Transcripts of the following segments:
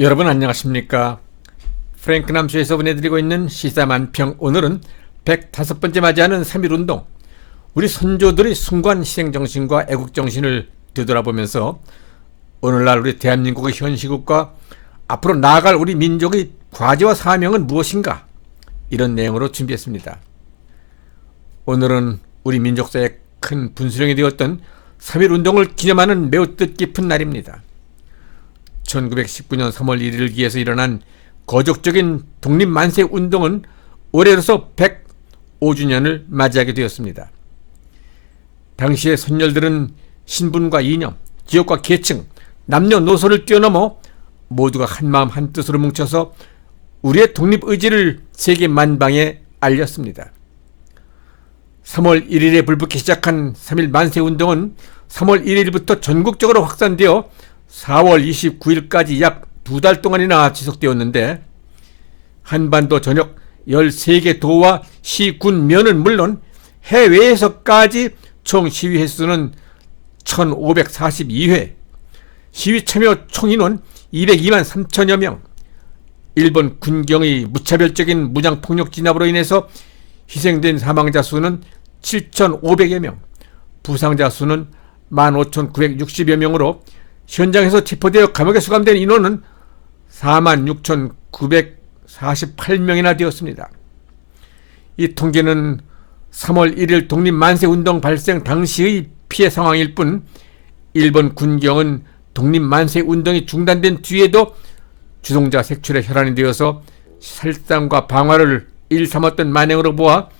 여러분 안녕하십니까? 프랭크 남수에서 보내드리고 있는 시사만평. 오늘은 105번째 맞이하는 3.1운동, 우리 선조들의 숭고한 희생정신과 애국정신을 되돌아보면서 오늘날 우리 대한민국의 현 시국과 앞으로 나아갈 우리 민족의 과제와 사명은 무엇인가, 이런 내용으로 준비했습니다. 오늘은 우리 민족사의 큰 분수령이 되었던 3.1운동을 기념하는 매우 뜻깊은 날입니다. 1919년 3월 1일을 기해서 일어난 거족적인 독립만세운동은 올해로서 105주년을 맞이하게 되었습니다. 당시의 선열들은 신분과 이념, 지역과 계층, 남녀노소를 뛰어넘어 모두가 한마음 한뜻으로 뭉쳐서 우리의 독립의지를 세계 만방에 알렸습니다. 3월 1일에 불붙기 시작한 3.1 만세운동은 3월 1일부터 전국적으로 확산되어 4월 29일까지 약 2달 동안이나 지속되었는데, 한반도 전역 13개 도와 시, 군, 면은 물론 해외에서까지 총 시위 횟수는 1542회, 시위 참여 총인원 202만 3천여 명, 일본 군경의 무차별적인 무장폭력 진압으로 인해서 희생된 사망자 수는 7,500여 명, 부상자 수는 15,960여 명으로 현장에서 체포되어 감옥에 수감된 인원은 46,948명이나 되었습니다. 이 통계는 3월 1일 독립만세운동 발생 당시의 피해 상황일 뿐, 일본 군경은 독립만세운동이 중단된 뒤에도 주동자 색출에 혈안이 되어서 살상과 방화를 일삼았던 만행으로 보아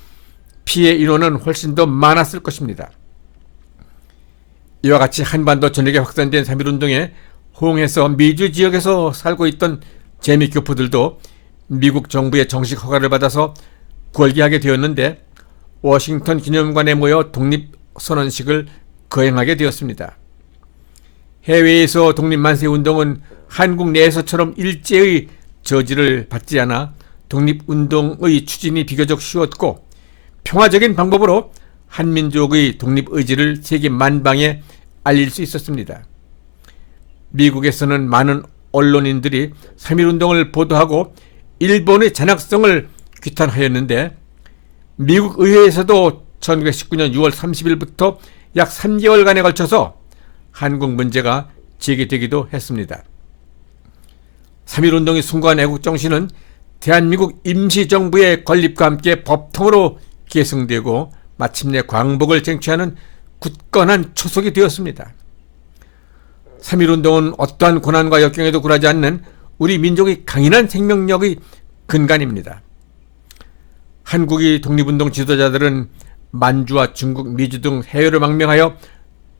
피해 인원은 훨씬 더 많았을 것입니다. 이와 같이 한반도 전역에 확산된 3.1운동에 호응해서 미주 지역에서 살고 있던 재미 교포들도 미국 정부의 정식 허가를 받아서궐기하게 되었는데, 워싱턴 기념관에 모여 독립선언식을 거행하게 되었습니다. 해외에서 독립만세운동은 한국 내에서처럼 일제의 저지를 받지 않아 독립운동의 추진이 비교적 쉬웠고, 평화적인 방법으로 한민족의 독립의지를 세계 만방에 알릴 수 있었습니다. 미국에서는 많은 언론인들이 3.1운동을 보도하고 일본의 잔악성을 규탄하였는데, 미국 의회에서도 1919년 6월 30일부터 약 3개월간에 걸쳐서 한국 문제가 제기되기도 했습니다. 3.1운동의 숭고한 애국정신은 대한민국 임시정부의 건립과 함께 법통으로 계승되고 마침내 광복을 쟁취하는 굳건한 초석이 되었습니다. 3.1운동은 어떠한 고난과 역경에도 굴하지 않는 우리 민족의 강인한 생명력의 근간입니다. 한국의 독립운동 지도자들은 만주와 중국, 미주 등 해외로 망명하여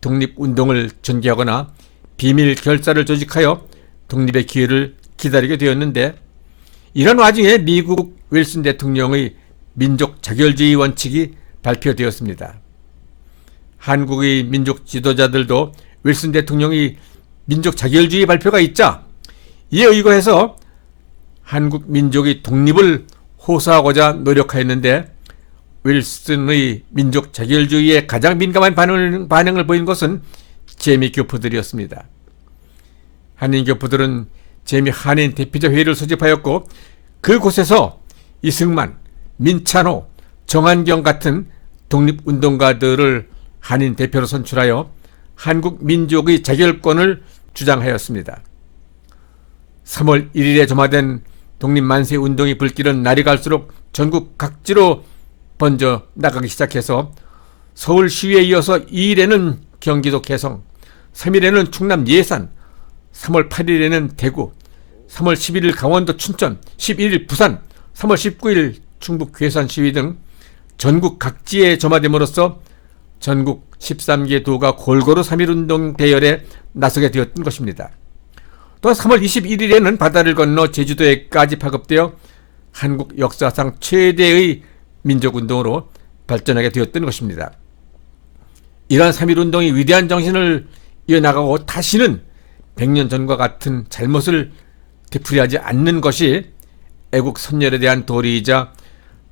독립운동을 전개하거나 비밀 결사를 조직하여 독립의 기회를 기다리게 되었는데, 이런 와중에 미국 윌슨 대통령의 민족 자결주의 원칙이 발표되었습니다. 한국의 민족 지도자들도 윌슨 대통령이 민족 자결주의 발표가 있자 이에 의거해서 한국 민족의 독립을 호소하고자 노력하였는데, 윌슨의 민족 자결주의에 가장 민감한 반응을 보인 것은 재미 교포들이었습니다. 한인 교포들은 재미 한인 대표자 회의를 소집하였고, 그곳에서 이승만, 민찬호, 정한경 같은 독립운동가들을 한인 대표로 선출하여 한국 민족의 자결권을 주장하였습니다. 3월 1일에 점화된 독립만세운동의 불길은 날이 갈수록 전국 각지로 번져 나가기 시작해서 서울 시위에 이어서 2일에는 경기도 개성, 3일에는 충남 예산, 3월 8일에는 대구, 3월 11일 강원도 춘천, 11일 부산, 3월 19일 충북 괴산 시위 등 전국 각지에 점화됨으로써 전국 13개 도가 골고루 3.1운동 대열에 나서게 되었던 것입니다. 또한 3월 21일에는 바다를 건너 제주도에까지 파급되어 한국 역사상 최대의 민족운동으로 발전하게 되었던 것입니다. 이러한 3.1운동이 위대한 정신을 이어나가고 다시는 100년 전과 같은 잘못을 되풀이하지 않는 것이 애국 선열에 대한 도리이자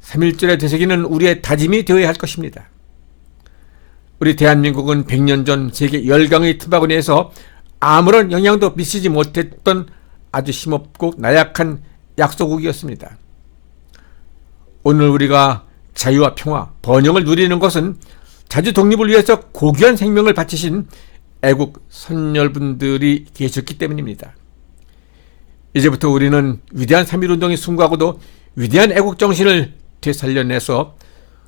3.1절에 되새기는 우리의 다짐이 되어야 할 것입니다. 우리 대한민국은 100년 전 세계 열강의 투바구니에서 아무런 영향도 미치지 못했던 아주 힘없고 나약한 약소국이었습니다. 오늘 우리가 자유와 평화, 번영을 누리는 것은 자주 독립을 위해서 고귀한 생명을 바치신 애국 선열분들이 계셨기 때문입니다. 이제부터 우리는 위대한 3.1운동에 순구하고도 위대한 애국정신을 되살려내서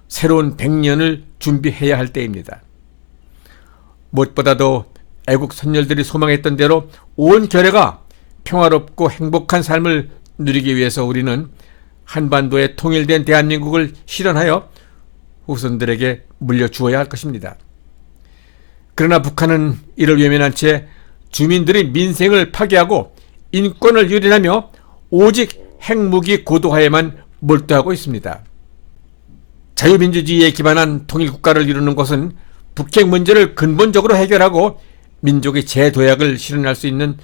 새로운 100년을 준비해야 할 때입니다. 무엇보다도 애국 선열들이 소망했던 대로 온 결해가 평화롭고 행복한 삶을 누리기 위해서 우리는 한반도의 통일된 대한민국을 실현하여 후손들에게 물려주어야 할 것입니다. 그러나 북한은 이를 외면한 채 주민들의 민생을 파괴하고 인권을 유린하며 오직 핵무기 고도화에만 몰두하고 있습니다. 자유민주주의에 기반한 통일국가를 이루는 것은 북핵 문제를 근본적으로 해결하고 민족의 재도약을 실현할 수 있는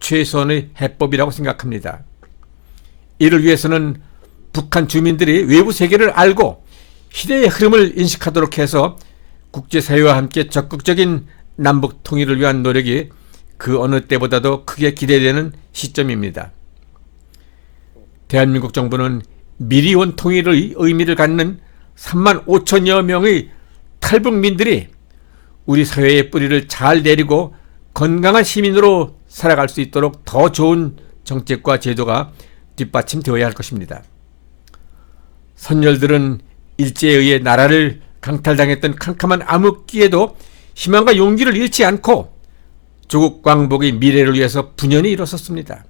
최선의 해법이라고 생각합니다. 이를 위해서는 북한 주민들이 외부 세계를 알고 시대의 흐름을 인식하도록 해서 국제사회와 함께 적극적인 남북 통일을 위한 노력이 그 어느 때보다도 크게 기대되는 시점입니다. 대한민국 정부는 미리 온 통일의 의미를 갖는 3만 5천여 명의 탈북민들이 우리 사회의 뿌리를 잘 내리고 건강한 시민으로 살아갈 수 있도록 더 좋은 정책과 제도가 뒷받침되어야 할 것입니다. 선열들은 일제에 의해 나라를 강탈당했던 캄캄한 암흑기에도 희망과 용기를 잃지 않고 조국 광복의 미래를 위해서 분연히 일어섰습니다.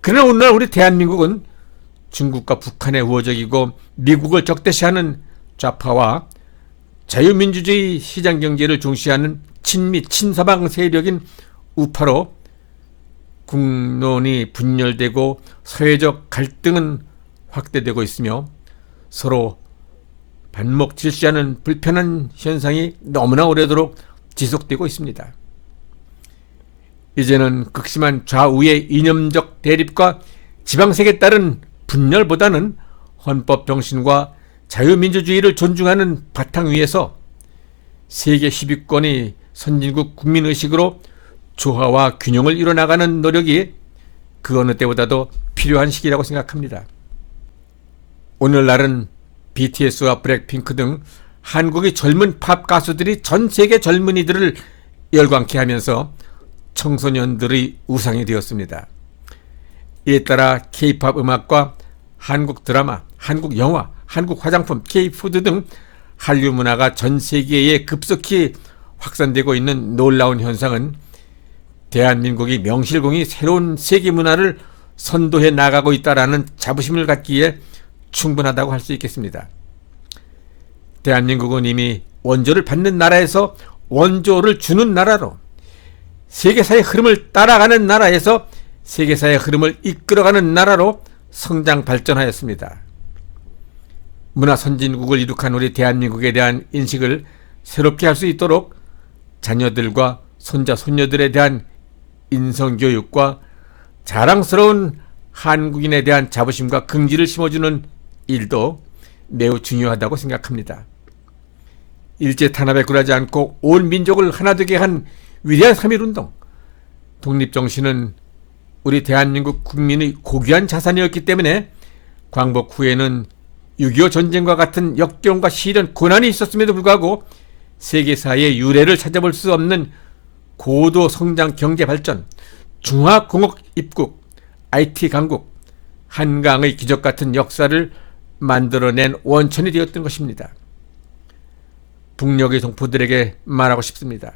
그러나 오늘날 우리 대한민국은 중국과 북한의 우호적이고 미국을 적대시하는 좌파와 자유민주주의 시장경제를 중시하는 친미 친서방 세력인 우파로 국론이 분열되고 사회적 갈등은 확대되고 있으며 서로 반목질시하는 불편한 현상이 너무나 오래도록 지속되고 있습니다. 이제는 극심한 좌우의 이념적 대립과 지방색에 따른 분열보다는 헌법 정신과 자유민주주의를 존중하는 바탕 위에서 세계 10위권의 선진국 국민의식으로 조화와 균형을 이뤄나가는 노력이 그 어느 때보다도 필요한 시기라고 생각합니다. 오늘날은 BTS와 블랙핑크 등 한국의 젊은 팝 가수들이 전 세계 젊은이들을 열광케 하면서 청소년들의 우상이 되었습니다. 이에 따라 K-팝 음악과 한국 드라마, 한국 영화, 한국 화장품, K-푸드 등 한류 문화가 전 세계에 급속히 확산되고 있는 놀라운 현상은 대한민국이 명실공히 새로운 세계 문화를 선도해 나가고 있다라는 자부심을 갖기에 충분하다고 할 수 있겠습니다. 대한민국은 이미 원조를 받는 나라에서 원조를 주는 나라로, 세계사의 흐름을 따라가는 나라에서 세계사의 흐름을 이끌어가는 나라로 성장 발전하였습니다. 문화 선진국을 이룩한 우리 대한민국에 대한 인식을 새롭게 할 수 있도록 자녀들과 손자 손녀들에 대한 인성교육과 자랑스러운 한국인에 대한 자부심과 긍지를 심어주는 일도 매우 중요하다고 생각합니다. 일제 탄압에 굴하지 않고 온 민족을 하나 되게 한 위대한 3.1운동, 독립정신은 우리 대한민국 국민의 고귀한 자산이었기 때문에 광복 후에는 6.25 전쟁과 같은 역경과 시련, 고난이 있었음에도 불구하고 세계사의 유례를 찾아볼 수 없는 고도 성장 경제 발전, 중화공업 입국, IT 강국, 한강의 기적 같은 역사를 만들어낸 원천이 되었던 것입니다. 북녘의 동포들에게 말하고 싶습니다.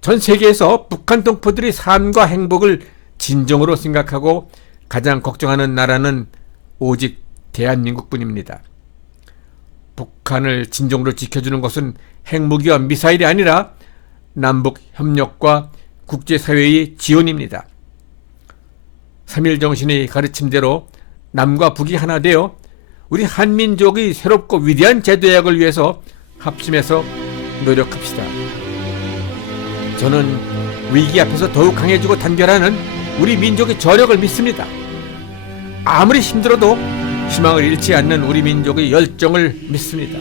전 세계에서 북한 동포들의 삶과 행복을 진정으로 생각하고 가장 걱정하는 나라는 오직 대한민국뿐입니다. 북한을 진정으로 지켜주는 것은 핵무기와 미사일이 아니라 남북 협력과 국제사회의 지원입니다. 3.1 정신의 가르침대로 남과 북이 하나 되어 우리 한민족의 새롭고 위대한 재도약을 위해서 합심해서 노력합시다. 저는 위기 앞에서 더욱 강해지고 단결하는 우리 민족의 저력을 믿습니다. 아무리 힘들어도 희망을 잃지 않는 우리 민족의 열정을 믿습니다.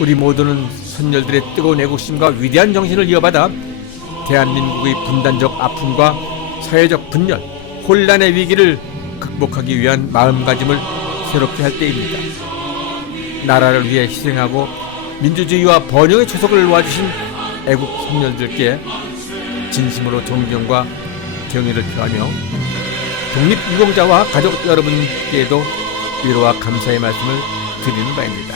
우리 모두는 선열들의 뜨거운 애국심과 위대한 정신을 이어받아 대한민국의 분단적 아픔과 사회적 분열, 혼란의 위기를 극복하기 위한 마음가짐을 새롭게 할 때입니다. 나라를 위해 희생하고 민주주의와 번영의 초석을 놓아주신 애국 선열들께 진심으로 존경과 경의를 표하며 독립유공자와 가족 여러분께도 위로와 감사의 말씀을 드리는 바입니다.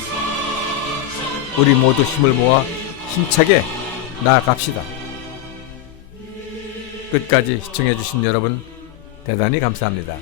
우리 모두 힘을 모아 힘차게 나아갑시다. 끝까지 시청해주신 여러분 대단히 감사합니다.